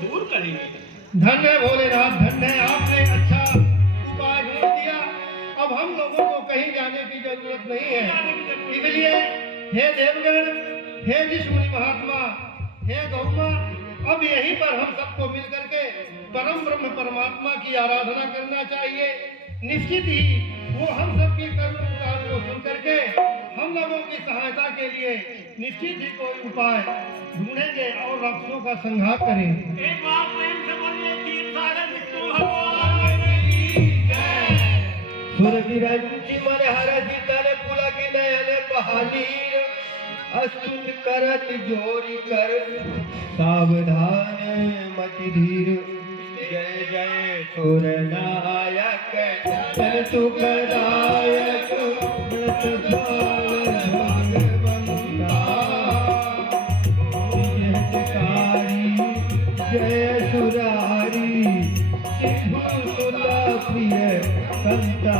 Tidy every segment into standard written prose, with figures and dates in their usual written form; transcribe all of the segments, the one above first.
दूर करेंगे। धन्य भोलेनाथ, धन्य, आपने अच्छा उपाय ढूंढ दिया। अब हम लोगों को कहीं जाने की जरूरत नहीं है। इसलिए हे देवगण, हे ऋषि महात्मा, हे गौमा, अब यहीं पर हम सबको मिल करके परम ब्रह्म परमात्मा की आराधना करना चाहिए। निश्चित ही वो हम सबकी कर्म पुकार को सुन करके हम लोगों की सहायता के लिए निश्चित ही कोई उपाय ढूंढेंगे और राक्षसों का संहार करेंगे। एक बार प्रेम से बोलिए तीर सारे विष्णु भगवान की जय। सुरविरंची मन हरसी तन पुलक नयन बहानीर अस्तुत करत जोरी कर सावधान मति धीर। जय जय सुरनायक जन सुखदायक जय सुरारी सिंधु सुता प्रिय संता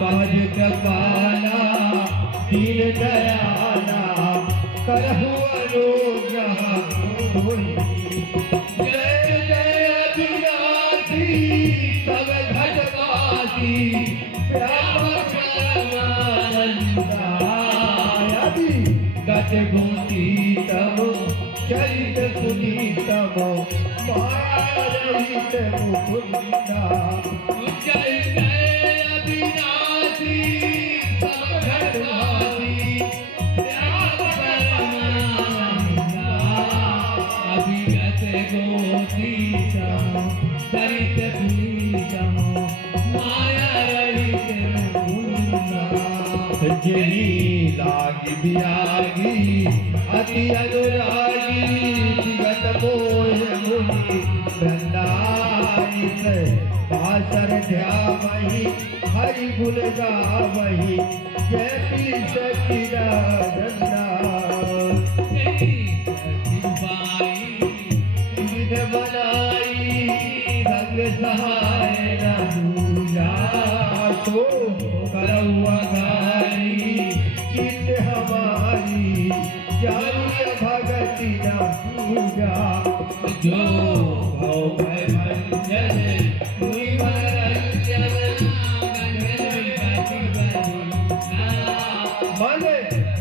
काज कृपाला दीन दयाला करहु अनुग्रह होई। जय जय अविनाशी सब घटवासी श्याम परमानंदायि गत गुणीतम चरित पुनीतम माया रहित मुकुंदा। जय जय अविनाशी सब घटवासी श्याम परमानंदा अभिगत गोपीतम चरित पुनीतम माया रहित मुकुंदा। जनी लागी बियागी अति अनुरागी जगत मोह मुनि वृंदायित पासर ध्यावहि हरि गुण गावहि जय श्री सच्चिदानंदा। विध बनाई रंग सहाय दूजा तो करौआ गारी चित हमारी जानिए भगति न पूजा। जो भव भय भंजन हुई मनरंजन मन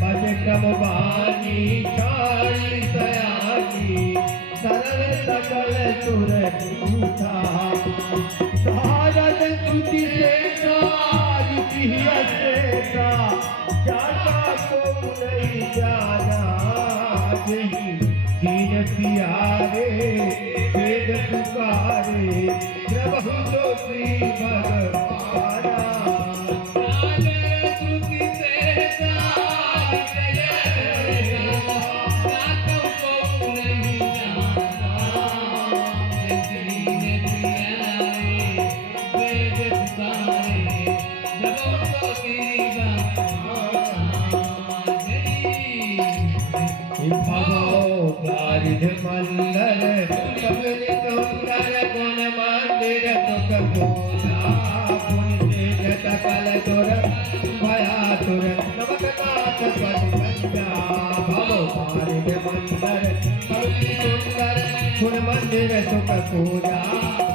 भज क्रम वाणी छाई सयानी सरल सकल सुर उठा। भारत स्तुति से जाता को नहीं जाना नहीं दीन प्यारे वेद पुकारे प्रभु तो श्री भगवाना। मंगल कमल सुंदर गुण मंदिर सुख पूजा गुण तेज सकल तुर भयातुर नमकनाथ पद पंजा। भव पारिद मंदिर कमल सुंदर गुण मंदिर सुख पूजा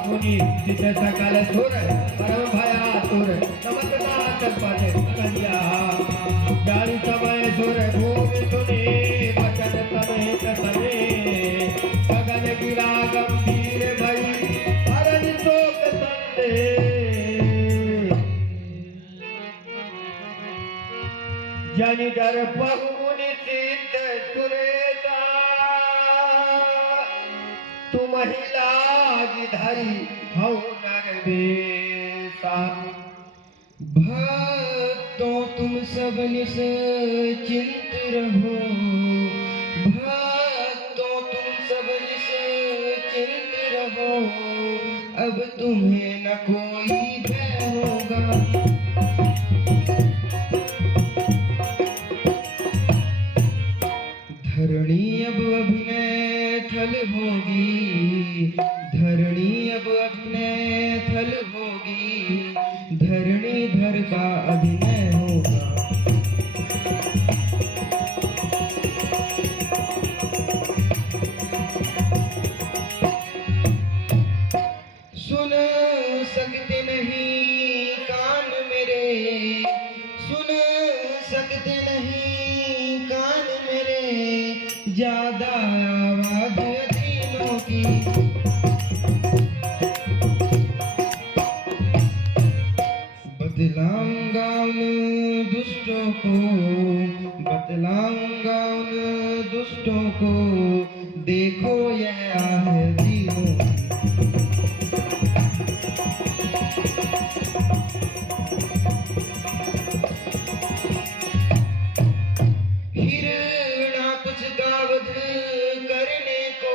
गुणी जित सकल सुर परम भयातुर नमकनाथ पद पंजा। जानी समय सुर भूमि सुने वचन समेत सने गगन गिरा गंभीर भई हरण शोक संदेह। जनि डर पहुनि सिद्ध सुरेता तुम ही लाग धरी हौ नर बेसा। भक्तों तुम सब निश्चिंत रहो भक्तों तुम सब निश्चिंत रहो अब तुम्हें न कोई भय होगा। धरणी अब अभिनय थल होगी धरणी अब अभिनय थल होगी धरणीधर का अभिनय होगा। सुन सकते नहीं कान मेरे, सुन सकते नहीं कान मेरे, ज्यादा आवाज अधीनों की। बतलाऊंगा उन दुष्टों को, बतलाऊंगा उन दुष्टों को, देखो यह आहे दीनों की। हिरणा कुछ गावध करने को,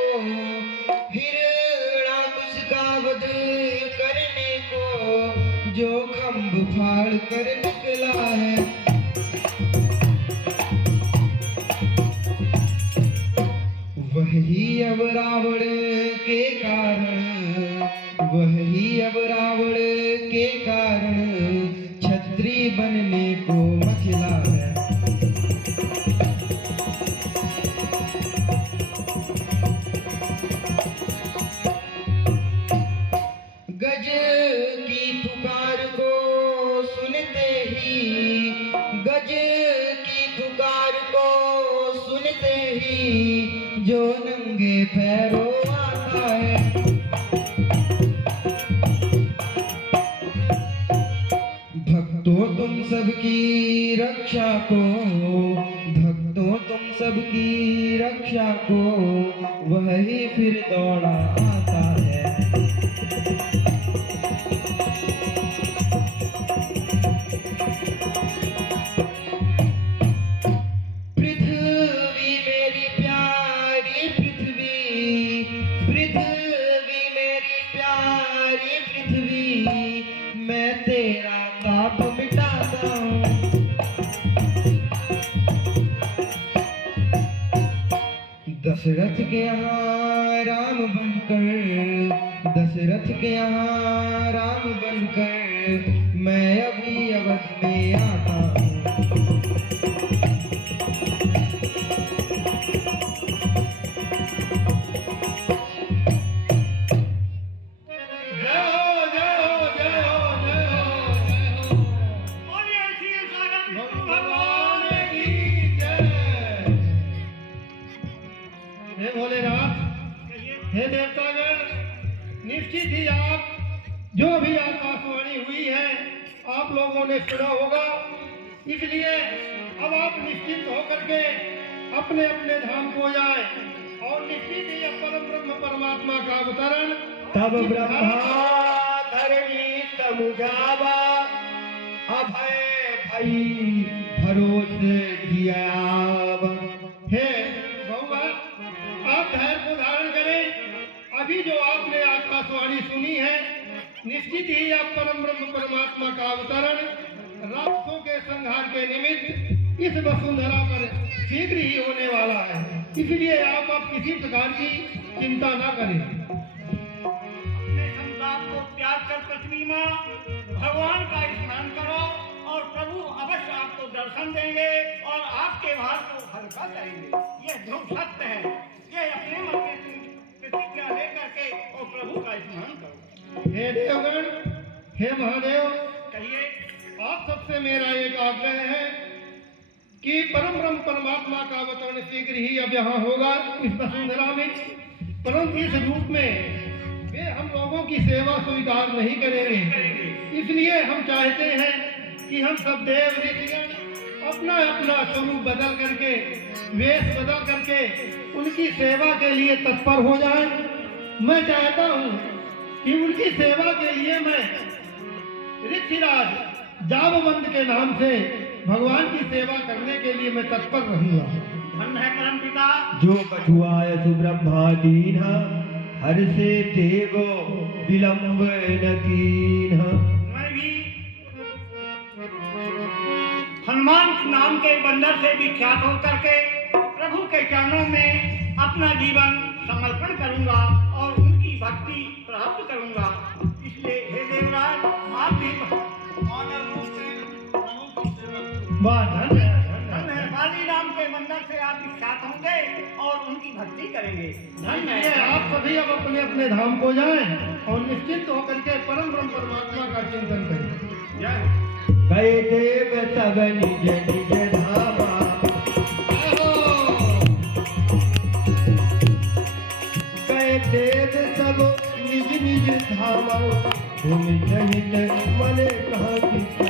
हिरणा कुछ गावध करने को, जो खंभ फाड़ कर निकला है। वही अब रावण के कारण, वही अब रावण के कारण, छत्री बनने को मचला है। गज की पुकार को सुनते ही, गज की पुकार को सुनते ही, जो नंगे पैरों आता है। भक्तों तुम सबकी रक्षा को, भक्तों तुम सबकी रक्षा को, वही फिर दौड़ा आता है। पृथ्वी मेरी प्यारी पृथ्वी, पृथ्वी मेरी प्यारी पृथ्वी, मैं तेरा ताप मिटाता हूँ। दशरथ के यहाँ राम बनकर, दशरथ के यहाँ राम बनकर, मैं अभी अवध में आता हूँ। जय हो जय हो जय हो जय हो जय हो। बोलिए श्री सागर विष्णु भगवान भगवान की जय। हे भोलेनाथ, कहिए। हे देवतागण, निश्चित ही आप जो भी आकाशवाणी हुई है आप लोगों ने सुना होगा, इसलिए अब आप निश्चिंत होकर के अपने अपने धाम को जाए और निश्चित ही अब परम ब्रह्म परमात्मा का अवतरण तब ब्रह्मा धरणी समुझावा, अभय भई भरोसे जियाव। हे भगवान, आप धैर्य को धारण करें। अभी जो आपने आकाशवाणी सुनी है, निश्चित ही आप परम ब्रह्म परमात्मा का अवतरण राक्षसों के संहार के निमित्त इस वसुंधरा पर शीघ्र ही होने वाला है। इसलिए आप अब किसी प्रकार की चिंता न करें। अपने संताप को त्याग कर पृथ्वी माँ भगवान का स्मरण करो और प्रभु अवश्य आपको दर्शन देंगे और आपके भार को हल्का करेंगे। यह ध्रुव सत्य है। ये अपने मन में प्रतिज्ञा लेकर के और प्रभु का स्मरण करो। हे देवगण, हे महादेव, कहिए। आप सबसे मेरा एक आग्रह है कि परम ब्रह्म परमात्मा का अवतरण शीघ्र ही अब यहाँ होगा इस वसुंधरा में, परंतु इस रूप में वे हम लोगों की सेवा स्वीकार नहीं करेंगे। इसलिए हम चाहते हैं कि हम सब देव ऋषिगण अपना अपना स्वरूप बदल करके, वेश बदल करके उनकी सेवा के लिए तत्पर हो जाए। मैं चाहता हूँ कि उनकी सेवा के लिए मैं ऋषिराज जामवंत के नाम से भगवान की सेवा करने के लिए मैं तत्पर रहूंगा। धन्य है परम पिता। जो कछुआय सुब्रह्मा दीन, हर से देवो विलंब न कीन। मैं भी हनुमान नाम के बंदर से विख्यात होकर के प्रभु के चरणों में अपना जीवन समर्पण करूंगा और उनकी भक्ति प्राप्त करूंगा। इसलिए हे देवराज, आप भी वाह, धन्य है, धन्य धन्य है। है, काली नाम के मंदिर से आप विख्यात होंगे और उनकी भक्ति करेंगे। धन्य इसलिए है। आप सभी अब अपने अपने धाम को जाएं और निश्चिंत होकर के परम ब्रह्म परमात्मा का चिंतन करें। जय हो। गए देव सब निज निज धामा गए देव सब निज निज धामा तुम जहित मन कहाँ की